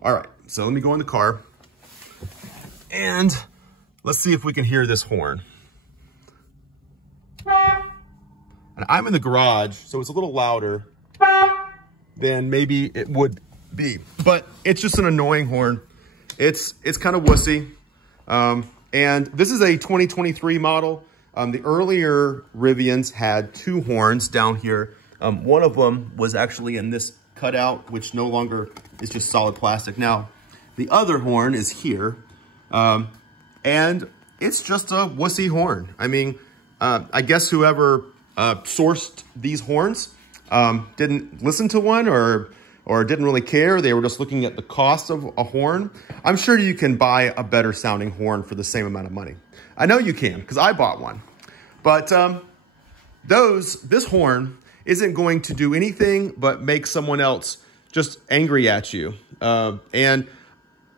All right, so let me go in the car and let's see if we can hear this horn. And I'm in the garage, so it's a little louder than maybe it would be, but it's just an annoying horn. It's kind of wussy. And this is a 2023 model. The earlier Rivians had two horns down here. One of them was actually in this cutout, which no longer is just solid plastic. Now, the other horn is here, and it's just a wussy horn. I mean, I guess whoever sourced these horns didn't listen to one or didn't really care. They were just looking at the cost of a horn. I'm sure you can buy a better sounding horn for the same amount of money. I know you can, because I bought one. But this horn isn't going to do anything but make someone else just angry at you. And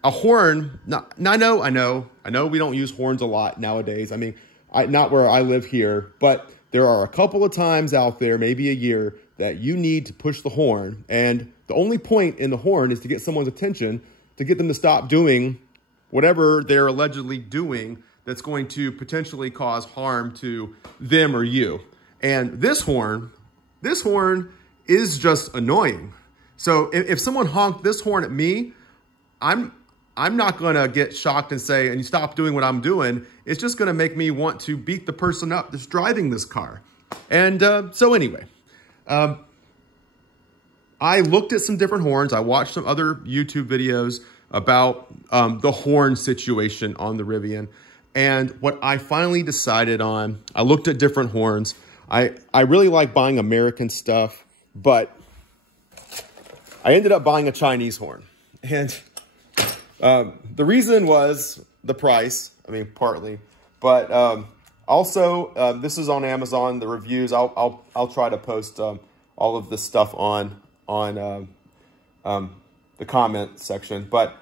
a horn, I know we don't use horns a lot nowadays. I mean, not where I live here, but there are a couple of times out there, maybe a year, that you need to push the horn. And the only point in the horn is to get someone's attention, to get them to stop doing whatever they're allegedly doing that's going to potentially cause harm to them or you. And this horn is just annoying. So if someone honked this horn at me, I'm not gonna get shocked and say, and you stop doing what I'm doing. It's just gonna make me want to beat the person up that's driving this car. And so anyway, I looked at some different horns. I watched some other YouTube videos about the horn situation on the Rivian. And what I finally decided on, I looked at different horns. I really like buying American stuff, but I ended up buying a Chinese horn. And the reason was the price, I mean, partly, but also this is on Amazon, the reviews. I'll try to post all of this stuff on the comment section, but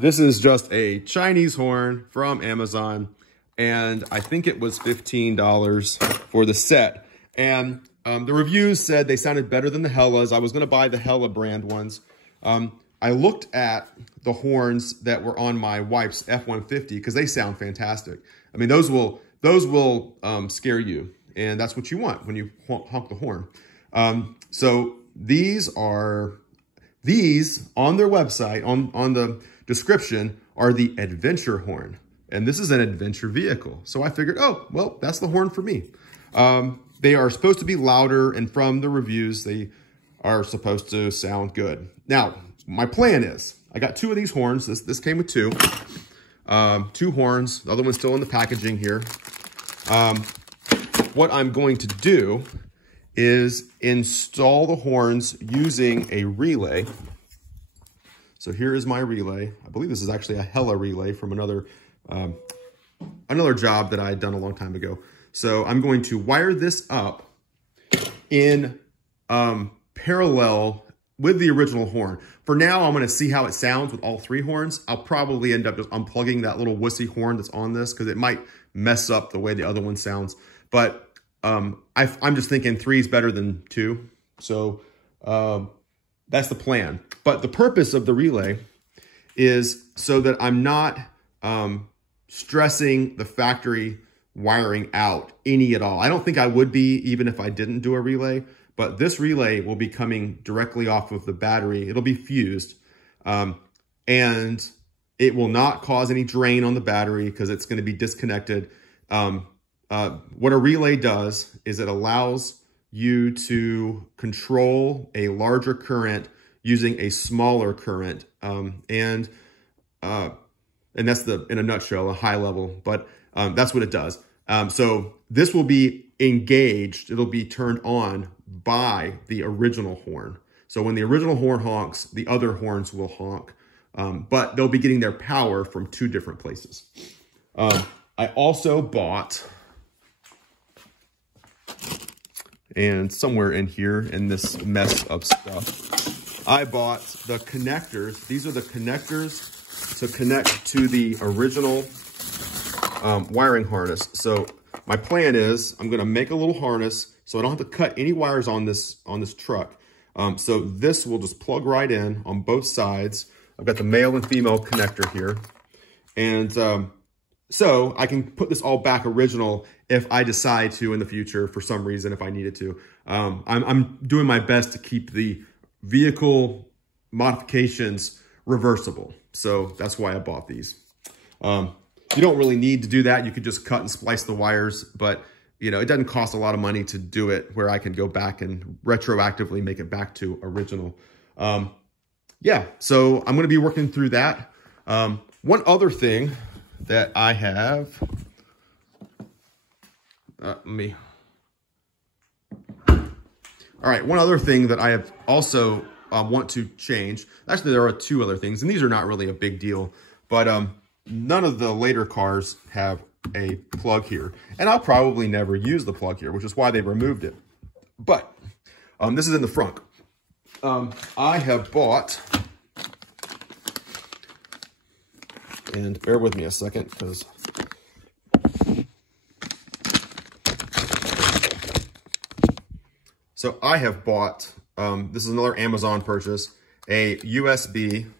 this is just a Chinese horn from Amazon, and I think it was $15 for the set. And the reviews said they sounded better than the Hellas. I was going to buy the Hella brand ones. I looked at the horns that were on my wife's F-150 because they sound fantastic. I mean, those will scare you, and that's what you want when you honk the horn. So these on their website, on the description, are the adventure horn. And this is an adventure vehicle. So I figured, oh, well, that's the horn for me. They are supposed to be louder, and from the reviews, they are supposed to sound good. Now, my plan is, I got two of these horns. This came with two. Two horns. The other one's still in the packaging here. What I'm going to do is install the horns using a relay. So here is my relay. I believe this is actually a Hella relay from another job that I had done a long time ago. So I'm going to wire this up in parallel with the original horn. For now, I'm going to see how it sounds with all three horns. I'll probably end up just unplugging that little wussy horn that's on this because it might mess up the way the other one sounds. But I'm just thinking 3 is better than 2. So that's the plan. But the purpose of the relay is so that I'm not stressing the factory wiring out any at all. I don't think I would be even if I didn't do a relay, but this relay will be coming directly off of the battery. It'll be fused, and it will not cause any drain on the battery because it's going to be disconnected. What a relay does is it allows you to control a larger current using a smaller current. And that's in a nutshell, a high level, but that's what it does. So this will be engaged. It'll be turned on by the original horn. So when the original horn honks, the other horns will honk, but they'll be getting their power from 2 different places. I also bought, and somewhere in here in this mess of stuff, I bought the connectors. These are the connectors to connect to the original wiring harness. So my plan is I'm going to make a little harness so I don't have to cut any wires on this truck. So this will just plug right in on both sides. I've got the male and female connector here. And so I can put this all back original if I decide to in the future for some reason, if I needed to. I'm doing my best to keep the vehicle modifications reversible. So that's why I bought these. You don't really need to do that. You could just cut and splice the wires, but you know, it doesn't cost a lot of money to do it where I can go back and retroactively make it back to original. Yeah, so I'm going to be working through that. One other thing that I have, all right, one other thing that I have also want to change. Actually, there are two other things, and these are not really a big deal, but none of the later cars have a plug here, and I'll probably never use the plug here, which is why they removed it. But this is in the frunk. I have bought, and bear with me a second because so I have bought, this is another Amazon purchase, a USB.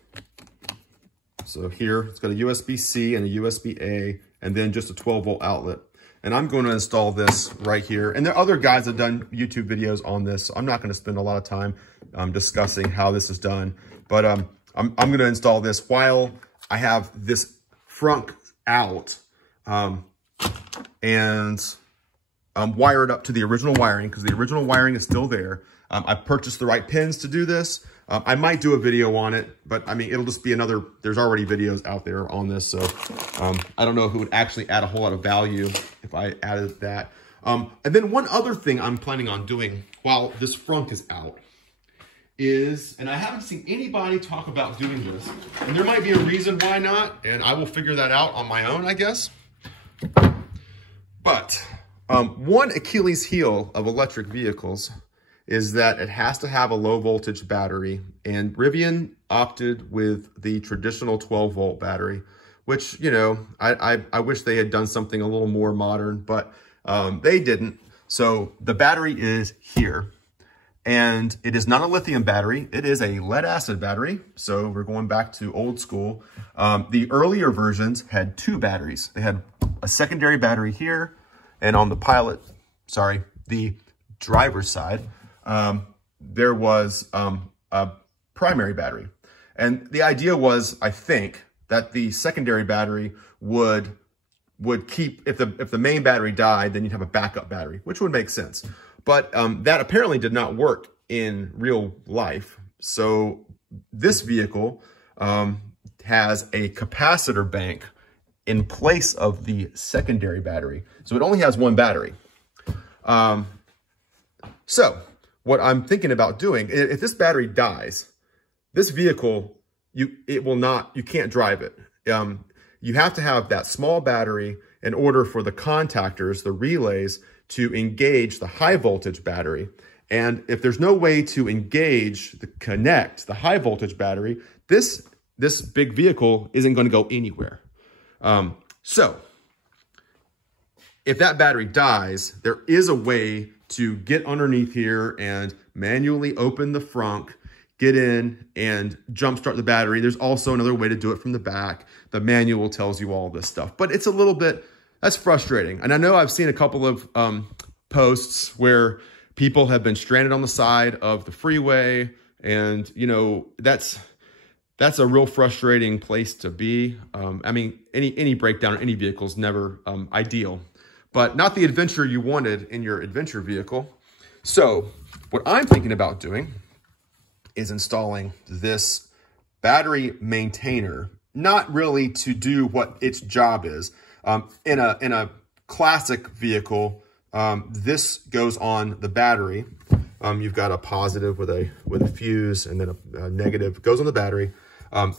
So here it's got a USB-C and a USB-A, and then just a 12-volt outlet. And I'm going to install this right here. And there are other guys that have done YouTube videos on this, so I'm not going to spend a lot of time discussing how this is done. But I'm going to install this while I have this frunk out and wire it up to the original wiring, because the original wiring is still there. I purchased the right pins to do this. I might do a video on it, but I mean, it'll just be another, there's already videos out there on this. So I don't know if it would actually add a whole lot of value if I added that. And then one other thing I'm planning on doing while this frunk is out is, and I haven't seen anybody talk about doing this, and there might be a reason why not, and I will figure that out on my own, I guess. But one Achilles heel of electric vehicles is that it has to have a low voltage battery, and Rivian opted with the traditional 12-volt battery, which, you know, I wish they had done something a little more modern, but they didn't. So the battery is here, and it is not a lithium battery. It is a lead acid battery. So we're going back to old school. The earlier versions had two batteries. They had a secondary battery here, and on the the driver's side, there was a primary battery. And the idea was, I think, that the secondary battery would keep, if the main battery died, then you'd have a backup battery, which would make sense. But that apparently did not work in real life. So this vehicle has a capacitor bank in place of the secondary battery. So it only has one battery. So what I'm thinking about doing, if this battery dies, this vehicle, you can't drive it. You have to have that small battery in order for the contactors, the relays, to engage the high voltage battery. And if there's no way to connect the high voltage battery, this big vehicle isn't going to go anywhere. So if that battery dies, there is a way to get underneath here and manually open the frunk, get in and jumpstart the battery. There's also another way to do it from the back. The manual tells you all this stuff, but it's a little bit, that's frustrating. And I know I've seen a couple of posts where people have been stranded on the side of the freeway, and you know, that's a real frustrating place to be. I mean, any breakdown in any vehicle is never ideal, but not the adventure you wanted in your adventure vehicle. So what I'm thinking about doing is installing this battery maintainer, not really to do what its job is. In a classic vehicle, this goes on the battery. You've got a positive with a fuse, and then a negative goes on the battery.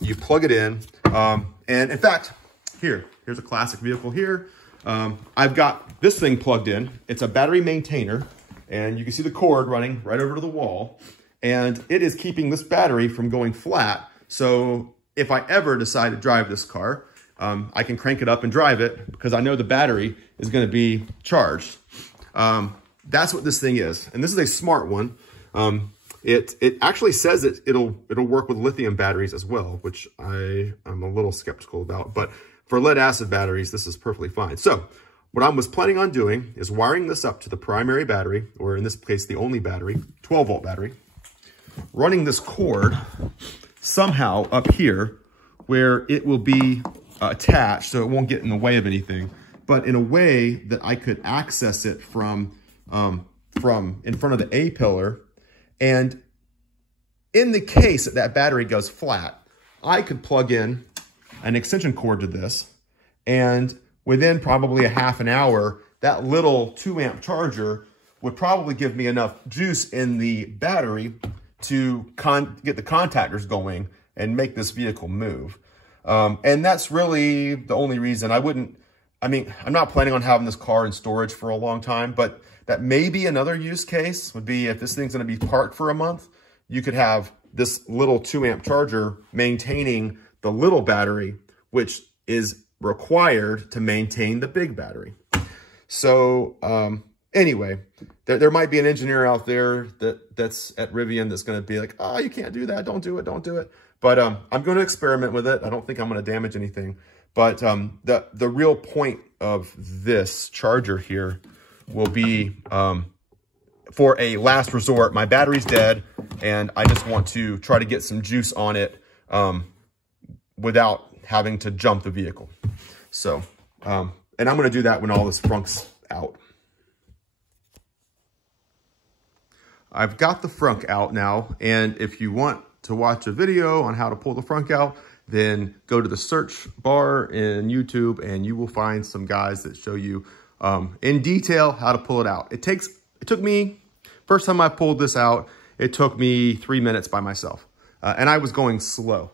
You plug it in, and in fact, here's a classic vehicle here. I've got this thing plugged in. It's a battery maintainer, and you can see the cord running right over to the wall, and it is keeping this battery from going flat. So if I ever decide to drive this car, I can crank it up and drive it because I know the battery is going to be charged. That's what this thing is, and this is a smart one. It actually says it'll work with lithium batteries as well, which I am a little skeptical about. But for lead acid batteries, this is perfectly fine. So what I was planning on doing is wiring this up to the primary battery, or in this case, the only battery, 12-volt battery, running this cord somehow up here where it will be attached so it won't get in the way of anything, but in a way that I could access it from in front of the A pillar. And in the case that that battery goes flat, I could plug in an extension cord to this, and within probably a half an hour, that little 2-amp charger would probably give me enough juice in the battery to get the contactors going and make this vehicle move. And that's really the only reason. I'm not planning on having this car in storage for a long time, but that may be another use case would be if this thing's going to be parked for a month, you could have this little 2-amp charger maintaining the little battery, which is required to maintain the big battery. So anyway, there might be an engineer out there that's at Rivian that's going to be like, oh, you can't do that. Don't do it. Don't do it. But I'm going to experiment with it. I don't think I'm going to damage anything. But the real point of this charger here will be for a last resort. My battery's dead, and I just want to try to get some juice on it without having to jump the vehicle. So, and I'm going to do that when all this frunk's out. I've got the frunk out now, and if you want to watch a video on how to pull the frunk out, then go to the search bar in YouTube and you will find some guys that show you in detail how to pull it out. It took me, first time I pulled this out, it took me 3 minutes by myself. And I was going slow.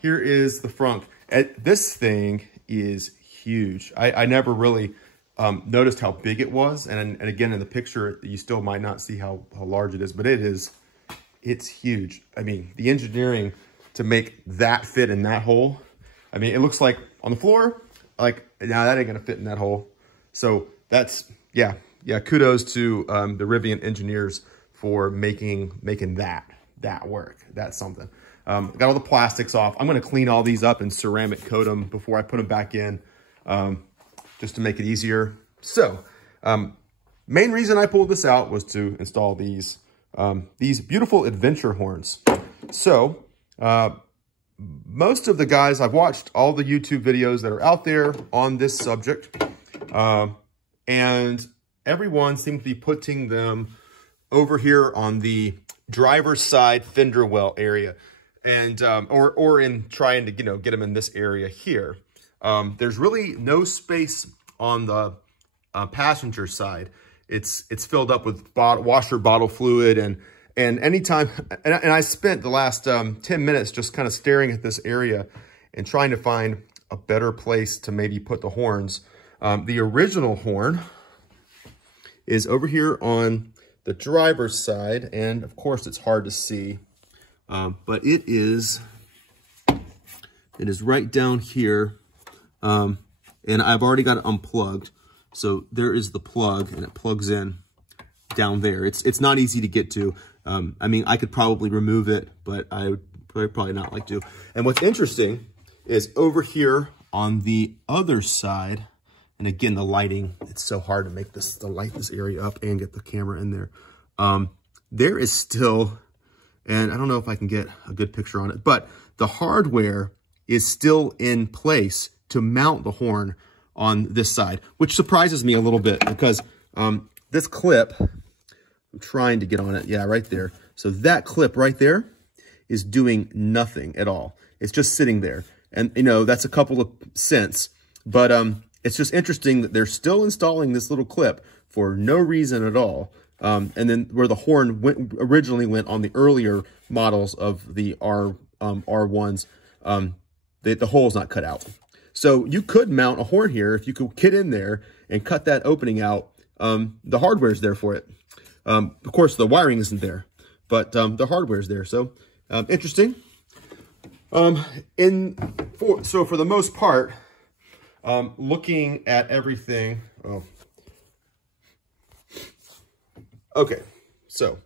Here is the frunk. This thing is huge. I never really noticed how big it was. And again, in the picture, you still might not see how large it is, but it's huge. I mean, the engineering to make that fit in that hole. I mean, it looks like on the floor, like, nah, that ain't gonna fit in that hole. So that's, yeah, kudos to the Rivian engineers for making that work. That's something. Got all the plastics off. I'm gonna clean all these up and ceramic coat them before I put them back in, just to make it easier. So, main reason I pulled this out was to install these beautiful adventure horns. So, most of the guys, I've watched all the YouTube videos that are out there on this subject, and everyone seems to be putting them over here on the driver's side fender well area, and or in trying to get them in this area here. There's really no space on the passenger side. It's filled up with washer bottle fluid, and anytime, and I spent the last 10 minutes just kind of staring at this area and trying to find a better place to maybe put the horns. The original horn is over here on the driver's side, and of course it's hard to see, but it is right down here, and I've already got it unplugged. So there is the plug, and it plugs in down there. It's not easy to get to. I mean, I could probably remove it, but I would probably not like to. And what's interesting is over here on the other side, and again, the lighting, it's so hard to make to light this area up and get the camera in there. There is still, and I don't know if I can get a good picture on it, but the hardware is still in place to mount the horn on this side, which surprises me a little bit because this clip, I'm trying to get on it. Yeah, right there. So that clip right there is doing nothing at all. It's just sitting there. And, that's a couple of cents. But it's just interesting that they're still installing this little clip for no reason at all. And then where the horn originally went on the earlier models of the R1s, the hole's not cut out. So you could mount a horn here if you could get in there and cut that opening out. The hardware's there for it. Of course, the wiring isn't there, but the hardware's there. So interesting. So for the most part, looking at everything. Oh. Okay, so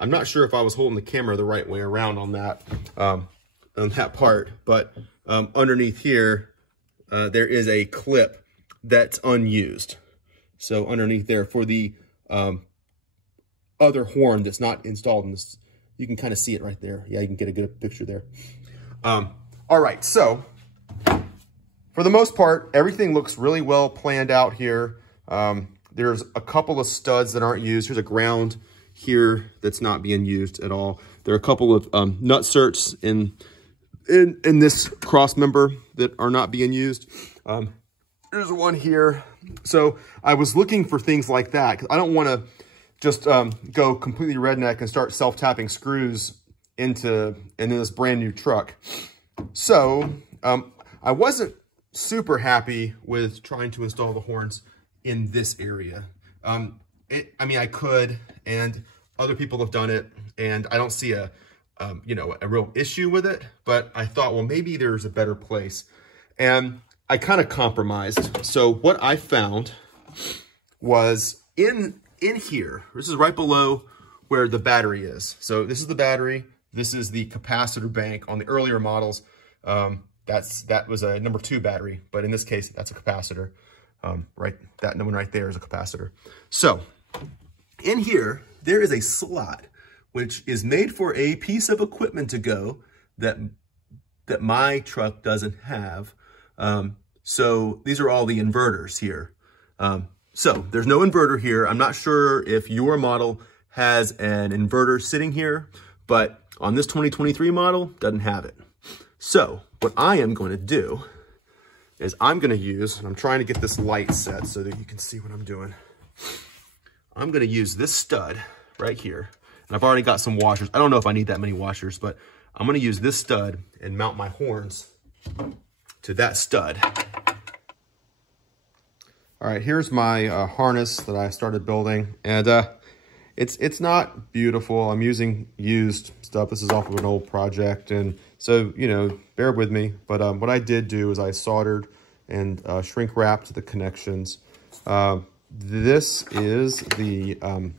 I'm not sure if I was holding the camera the right way around on that part, but underneath here, there is a clip that's unused. So underneath there for the other horn that's not installed in this, you can kind of see it right there. Yeah, you can get a good picture there. All right, so for the most part, everything looks really well planned out here. There's a couple of studs that aren't used. There's a ground here that's not being used at all. There are a couple of nut certs in this cross member that are not being used. There's one here. So I was looking for things like that because I don't want to just go completely redneck and start self-tapping screws into this brand new truck. So I wasn't super happy with trying to install the horns in this area. I mean, I could, and other people have done it, and I don't see a real issue with it, but I thought, well, maybe there's a better place. And I kind of compromised. So what I found was in here, this is right below where the battery is. So this is the battery. This is the capacitor bank. On the earlier models, that was a number 2 battery, but in this case, that's a capacitor. Right, that one right there is a capacitor. So in here, there is a slot, which is made for a piece of equipment to go that my truck doesn't have. So these are all the inverters here. So there's no inverter here. I'm not sure if your model has an inverter sitting here, but on this 2023 model, doesn't have it. So what I am going to do is I'm going to use, and I'm trying to get this light set so that you can see what I'm doing. I'm going to use this stud right here. And I've already got some washers. I don't know if I need that many washers, but I'm going to use this stud and mount my horns to that stud. All right, here's my harness that I started building. And it's not beautiful. I'm using used stuff. This is off of an old project. And so, bear with me. But what I did do is I soldered and shrink wrapped the connections. This is the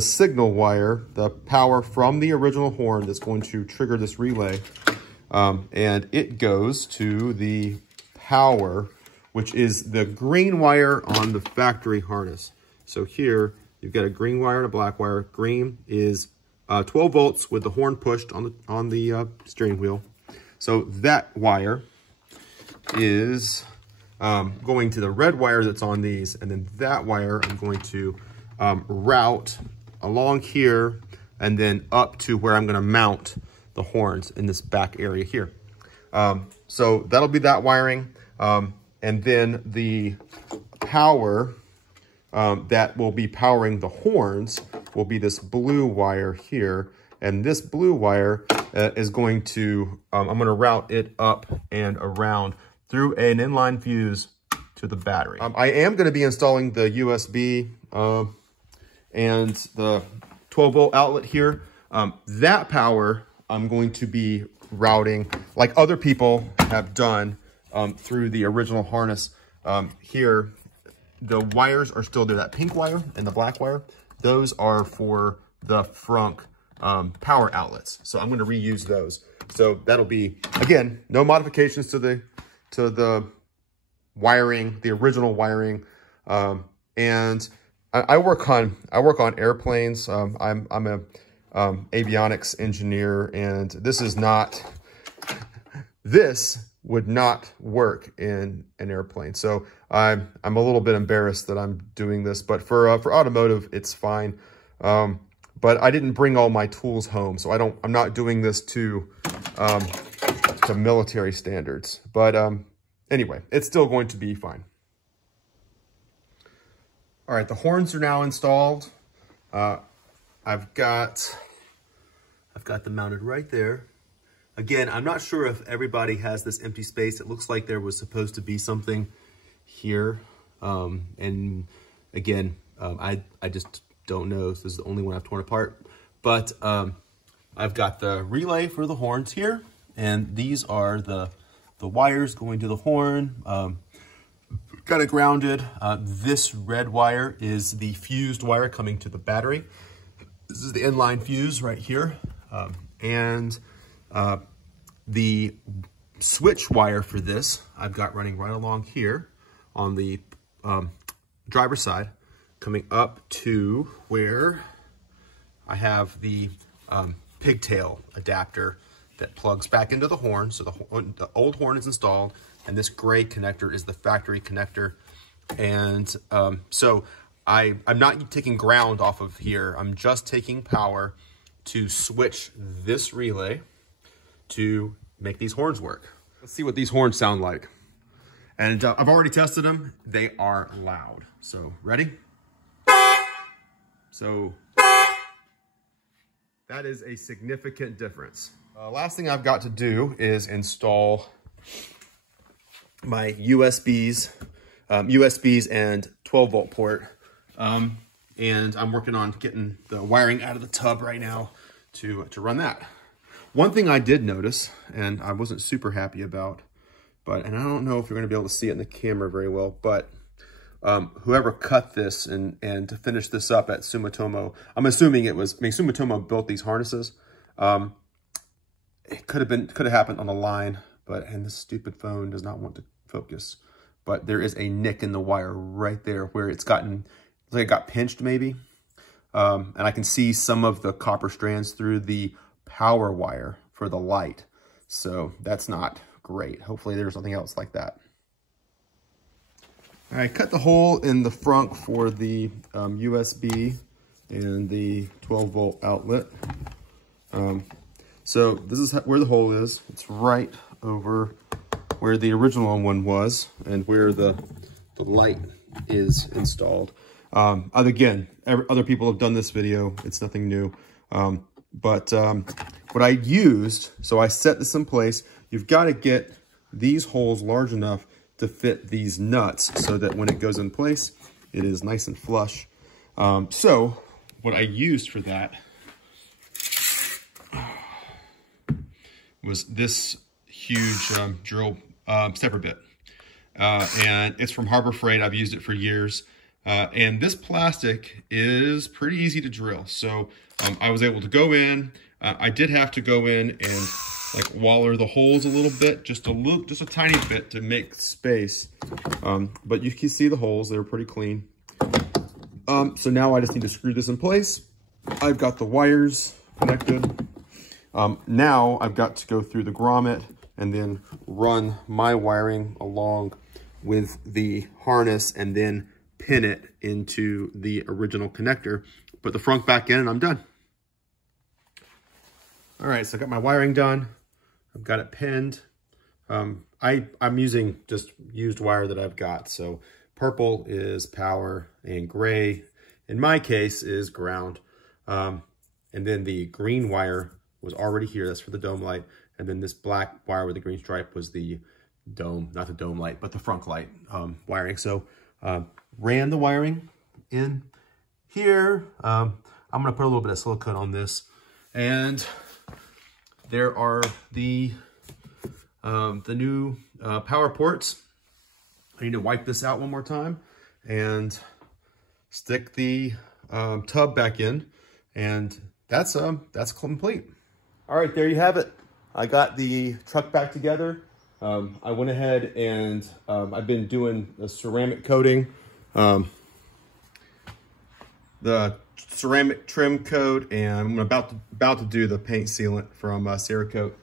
signal wire, the power from the original horn that's going to trigger this relay. And it goes to the power, which is the green wire on the factory harness. So here, you've got a green wire and a black wire. Green is 12 volts with the horn pushed on the steering wheel. So that wire is going to the red wire that's on these, and then that wire I'm going to route along here and then up to where I'm going to mount the horns in this back area here. So that'll be that wiring. And then the power that will be powering the horns will be this blue wire here. And this blue wire is going to, I'm going to route it up and around through an inline fuse to the battery. I am going to be installing the USB and the 12 volt outlet here. That power I'm going to be routing like other people have done through the original harness. Here, the wires are still there. That pink wire and the black wire, those are for the frunk power outlets. So I'm going to reuse those. So that'll be, again, no modifications to the wiring, the original wiring. And I work on airplanes. I'm a avionics engineer, and this would not work in an airplane. So I'm a little bit embarrassed that I'm doing this, but for automotive, it's fine. But I didn't bring all my tools home, so I'm not doing this to military standards. But anyway, it's still going to be fine. All right, the horns are now installed. I've got them mounted right there. Again, I'm not sure if everybody has this empty space. It looks like there was supposed to be something here. And again, I just don't know. This is the only one I've torn apart. But I've got the relay for the horns here. And these are the wires going to the horn. Got it grounded. This red wire is the fused wire coming to the battery. This is the inline fuse right here. And the switch wire for this, I've got running right along here on the driver's side, coming up to where I have the pigtail adapter that plugs back into the horn. So the old horn is installed, and this gray connector is the factory connector. And so I'm not taking ground off of here. I'm just taking power to switch this relay to make these horns work. Let's see what these horns sound like. And I've already tested them. They are loud. So ready? So that is a significant difference. Last thing I've got to do is install my USBs and 12-volt port. And I'm working on getting the wiring out of the tub right now to run that. One thing I did notice, and I wasn't super happy about, and I don't know if you're going to be able to see it in the camera very well, but whoever cut this and to finish this up at Sumitomo, I'm assuming Sumitomo built these harnesses. It could have happened on the line, and this stupid phone does not want to focus. But there is a nick in the wire right there where it's like it got pinched maybe. And I can see some of the copper strands through the power wire for the light. So that's not great. Hopefully there's something else like that. All right, cut the hole in the frunk for the USB and the 12-volt outlet. So this is where the hole is. It's right over where the original one was and where the light is installed. Again, other people have done this video. It's nothing new. But what I used, so I set this in place. You've got to get these holes large enough to fit these nuts so that when it goes in place, it is nice and flush. So what I used for that was this huge drill stepper bit. And it's from Harbor Freight. I've used it for years. And this plastic is pretty easy to drill. So I was able to go in. I did have to go in and like waller the holes a little bit, just a tiny bit to make space. But you can see the holes, they're pretty clean. So now I just need to screw this in place. I've got the wires connected. Now I've got to go through the grommet and then run my wiring along with the harness and then pin it into the original connector, put the frunk back in, and I'm done. All right, so I got my wiring done. I've got it pinned. I'm using just used wire that I've got. So purple is power and gray, in my case, is ground. And then the green wire was already here. That's for the dome light. And then this black wire with the green stripe was the dome, not the dome light, but the frunk light wiring. So ran the wiring in here. I'm gonna put a little bit of silicone on this, and there are the new power ports. I need to wipe this out one more time and stick the tub back in, and that's complete. All right, there you have it. I got the truck back together. I went ahead and I've been doing the ceramic coating, the ceramic trim coat, and I'm about to do the paint sealant from Cerakote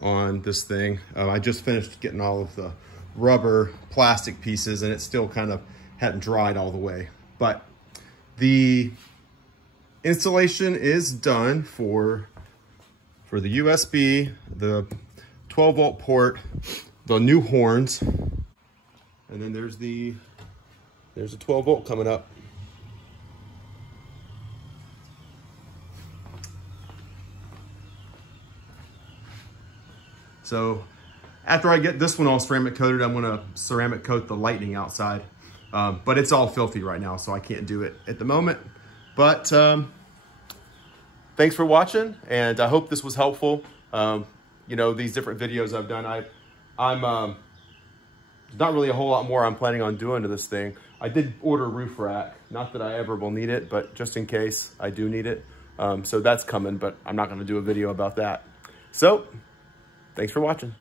on this thing. I just finished getting all of the rubber plastic pieces, and it still kind of hadn't dried all the way. But the installation is done for the USB, the 12-volt port, the new horns, and then there's a 12-volt coming up. So after I get this one all ceramic coated, I'm gonna ceramic coat the lightning outside. But it's all filthy right now, so I can't do it at the moment. But thanks for watching, and I hope this was helpful. You know, these different videos I've done, I'm not really a whole lot more I'm planning on doing to this thing. I did order a roof rack, not that I ever will need it, but just in case I do need it. So that's coming, but I'm not gonna do a video about that. So, thanks for watching.